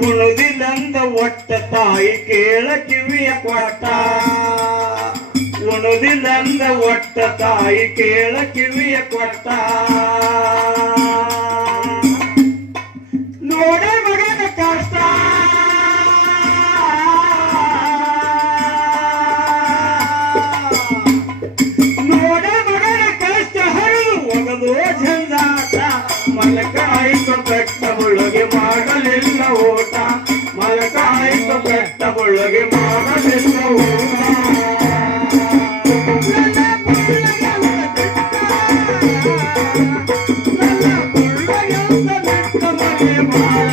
ಉಣುದಿಲ್ಲಂದ ಒಟ್ಟ ತಾಯಿ ಕೇಳ ಕಿವಿಯ ಕೊಟ್ಟ ಉಣುದಿಲ್ಲಂದ ಒಟ್ಟ ತಾಯಿ ಕೇಳ ಕಿವಿಯ ಕೊಟ್ಟ ನೋಡ ಮಗನ ಕಷ್ಟ ನೋಡ ಮಗನ ಕಷ್ಟ ಹರಿದು ಒಗದು ಜಂಜಾಟ ಮಲಕಾಯಿತು ಬೆಟ್ಟ ಮುಳುಗೆ ಮಾಡಲಿಲ್ಲ ಓಟ ಮಲಕಾಯಿತು ಬೆಟ್ಟ ಮುಳುಗೆ ಮಾಡಲಿಲ್ಲ ಓಟ ನನ್ನ ಪುಳ್ಳಗೆಂದ ಬಿಟ್ಟ ಮನೆ